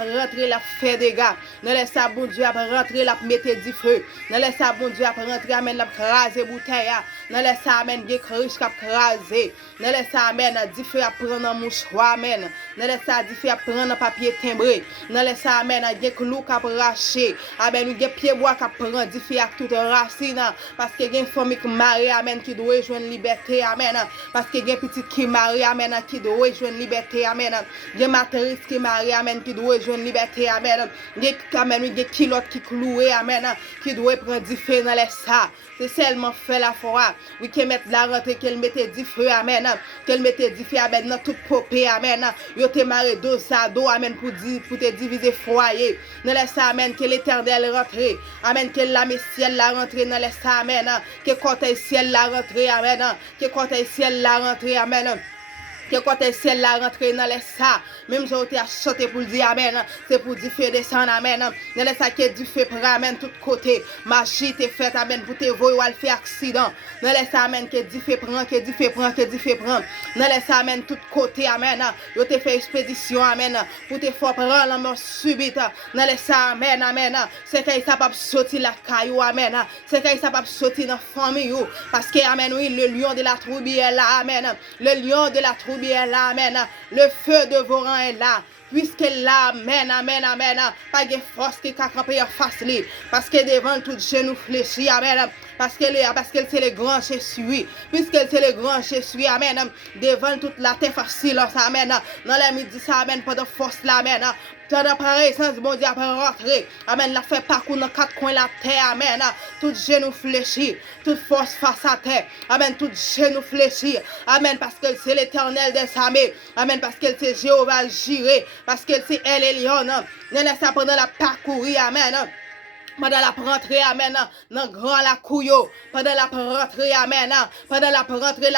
rentrer, la fait des gars. Dans les ça, bon Dieu, après rentrer, la mettre du feu. Dans les ça, bon Dieu, après rentrer, amen, la craser bouteille. Dans les ça, amen, des riches qui craser. Dans les ça, amen, du feu à prendre un mouchoir, amen. Dans les ça, du feu à prendre un papier timbré. Dans les ça, amen, des clous qui racher. Amen, des pieds bois qui prendre du feu à toute racine. Parce que des familles qui marient, amen, qui doivent jouer liberté, amen. Parce que des petites qui marient, amen, qui doivent jouer liberté, amen. Des matérialistes qui marient, amen, qui doivent jouer liberté, amen. Des kilotes qui clouent, amen, qui doivent prendre du feu dans les ça. C'est seulement fait la foi. Oui, qu'elle mette la rentrée, qu'elle mette du feu, amen. Qu'elle mette du feu, amen, dans toute popée, amen. Yo te marre dos à dos, amen, pour te diviser foyer. Dans les ça, amen, que l'éternel rentre, amen, que la ciel la rentre dans les ça, amen. Que côté ciel la rentre, amen. Que côté ciel la rentre, amen. Que quand le ciel la rentre dans les ça, même j'ai été acheté pour dire amen, c'est pour dire feu descendre, amen. Dans les ça qui est du feu pour amen tout côté, magie t'est faite, amen, pour te voir ou faire accident. Dans les ça, amen, que du feu prend, que du feu prend, que du feu prend. Dans les ça, amen, tout côté, amen. Yo te fait expédition, amen, pour te faire prendre la mort subite. Dans les ça, amen, amen. C'est qu'il ça pas sortir la caillou, amen. C'est qu'il ça pas sortir dans la famille, parce que, amen, oui, le lion de la tribu est là, amen. Le lion de la tribu est là, amen. Le feu dévorant est là. Puisque là, amen, amen, amen. Pas de force qui a campé en face lui. Parce que devant tout genou fléchi, amen. Parce que c'est le grand Jésus. Puisque c'est le grand Jésus, amen. Devant toute la terre facile, amen. Dans la midi, ça, amen, pas de force là, amen. Tant d'appareil, sans bon Dieu, après rentrer. Amen, la fait parcours dans quatre coins de la terre, amen. Tout genou fléchi, toute force face à terre. Amen, tout genou fléchi. Amen, parce que c'est l'éternel des armées. Amen, parce que c'est Jéhovah Jireh. Parce que c'est elle et Lion. Nous laissons pendant la parcourir, amen. Pendant la rentrée, amen, dans grand la couillot. Pendant la rentrée, amen. Pendant la rentrée,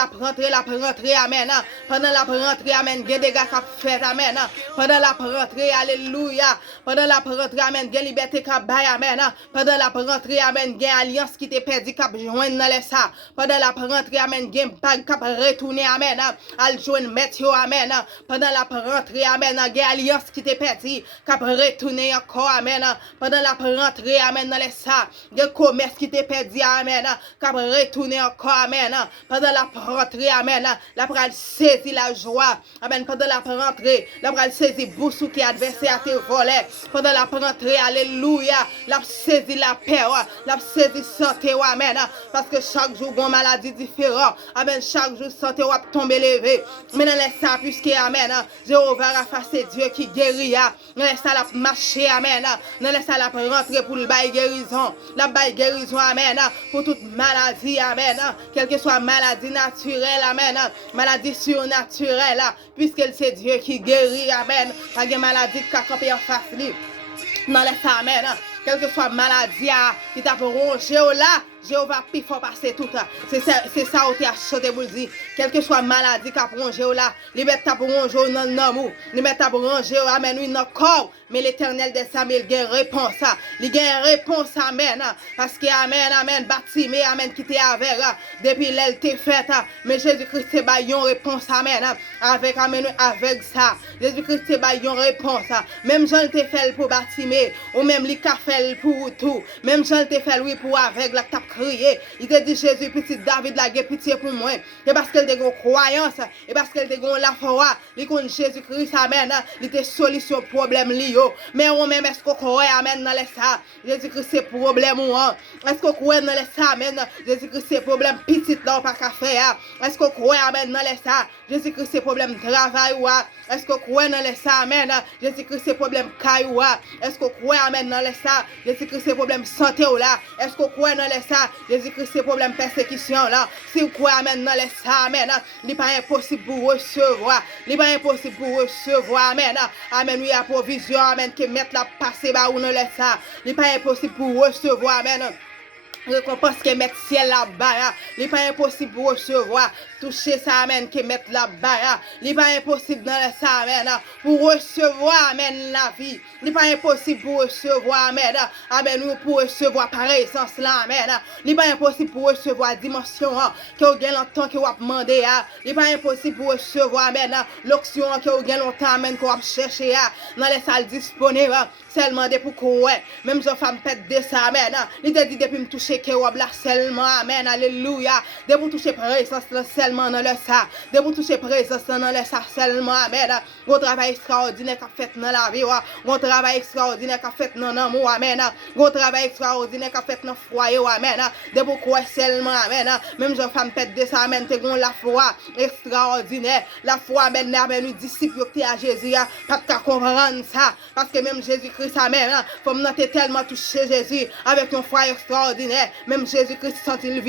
amen. Pendant la rentrée, amen. Gen des gars qui fait, amen. Pendant la rentrée, alléluia. Pendant la rentrée, amen. Gen liberté qui baille, amen. Pendant la rentrée, amen. Gen alliance qui te perdu, qui joindre dans les ça. Pendant la rentrée, amen. Gen bag qui retourner, amen. Al joindre Mathieu, amen. Pendant la rentrée, amen. Gen alliance qui te perdu, qui retourner encore, amen. Pendant la rentrée, amen, dans les ça, de commerce qui t'est perdu, amen, qui retourner encore, amen, pendant la rentrée, amen, la pral saisir la joie, amen, pendant la rentrée, la pral saisir boussou qui adversaire à te voler, pendant la rentrée, alléluia, la saisir la paix, la saisir santé, amen, parce que chaque jour, une maladie différente, amen, chaque jour, santé, va tomber levé, mais dans les ça, puisque, amen, Jéhovah Rapha, c'est Dieu qui guérit, dans les ça, la marcher, amen, dans les ça, la rentrer pour le bail guérison, la bail guérison, amen, pour toute maladie, amen, quelle que soit maladie naturelle, amen, maladie surnaturelle, puisque c'est Dieu qui guérit, amen, pas de maladie qui a campé en face lui, dans les ça, amen, quelle que soit maladie qui t'a rongé là, Jéhovah puis faut passer tout ça. C'est ça où tu as chanté pour dire. Quelle que soit maladie qui a rongé là, liberté pour ronger dans l'amour, liberté pour ronger, amen, oui, dans corps. Mais l'éternel des Samuel, il a réponse. Il a réponse, amen. Parce que, amen, amen, bâtiment, amen, qui t'est avec, depuis l'aile t'est faite. Mais Jésus-Christ, c'est une réponse, amen. Avec, amen, avec ça. Jésus-Christ, c'est une réponse. Même Jean t'est fait pour bâtiment, ou même lui qu'a fait pour tout. Même Jean t'est fait, oui, pour avec, la tape crié. Il te dit, Jésus, petit David, la guerre pitié pour moi. Et parce qu'elle a une croyance, et parce qu'elle a une la foi, il connaît Jésus-Christ, amen. Il a solution problème lié. Mais on même est-ce qu'on croit amen dans les ça Jésus-Christ c'est problème ou est-ce qu'on croit dans les ça amen Jésus-Christ c'est problème petit là pas qu'à faire est-ce qu'on croit amen dans les ça Jésus-Christ c'est problème travail ou est-ce qu'on croit dans les ça amen Jésus-Christ c'est problème caillou est-ce qu'on croit amen dans les ça Jésus-Christ c'est problème santé ou là est-ce qu'on croit dans les ça Jésus-Christ c'est problème persécution là si vous croyez amen dans les ça amen il n'est pas impossible pour recevoir il n'est pas impossible pour recevoir amen amen oui à provision amen que mettre la passer ba ou non laisse ça n'est pas impossible pour recevoir amen récompense que mettre ciel là-bas n'est pas impossible pour recevoir toucher ça, amen, qui met là-bas. Il n'est pas impossible dans le ça, amen, pour recevoir, amen, la vie. Il n'est pas impossible pour recevoir, amen, amen, pour recevoir par essence là, amen. Il n'est pas impossible pour recevoir dimension que vous avez longtemps que vous avez demandé. Il n'est pas impossible pour recevoir, amen, l'option que vous avez longtemps, amen, que vous avez cherché dans les salles disponibles. Seulement de pour quoi, même si femme pète de ça, amen. Il te dit depuis me toucher que vous là seulement, amen, alléluia. De vous toucher présence seulement dans le ça. De vous toucher présence dans le ça seulement, amen. Votre travail extraordinaire qu'a fait dans la vie, votre travail extraordinaire qu'a fait dans l'amour, amen. Votre travail extraordinaire qu'a fait dans le foyer, amen. De vous quoi seulement, amen. Même si femme pète de ça, amen, te gon la foi extraordinaire. La foi, amen, amen, nous disciples qui à Jésus, pas qu'à comprendre ça. Parce que même Jésus-Christ, amen, faut me tellement touché Jésus avec une foi extraordinaire. Même Jésus-Christ sent-il vivre.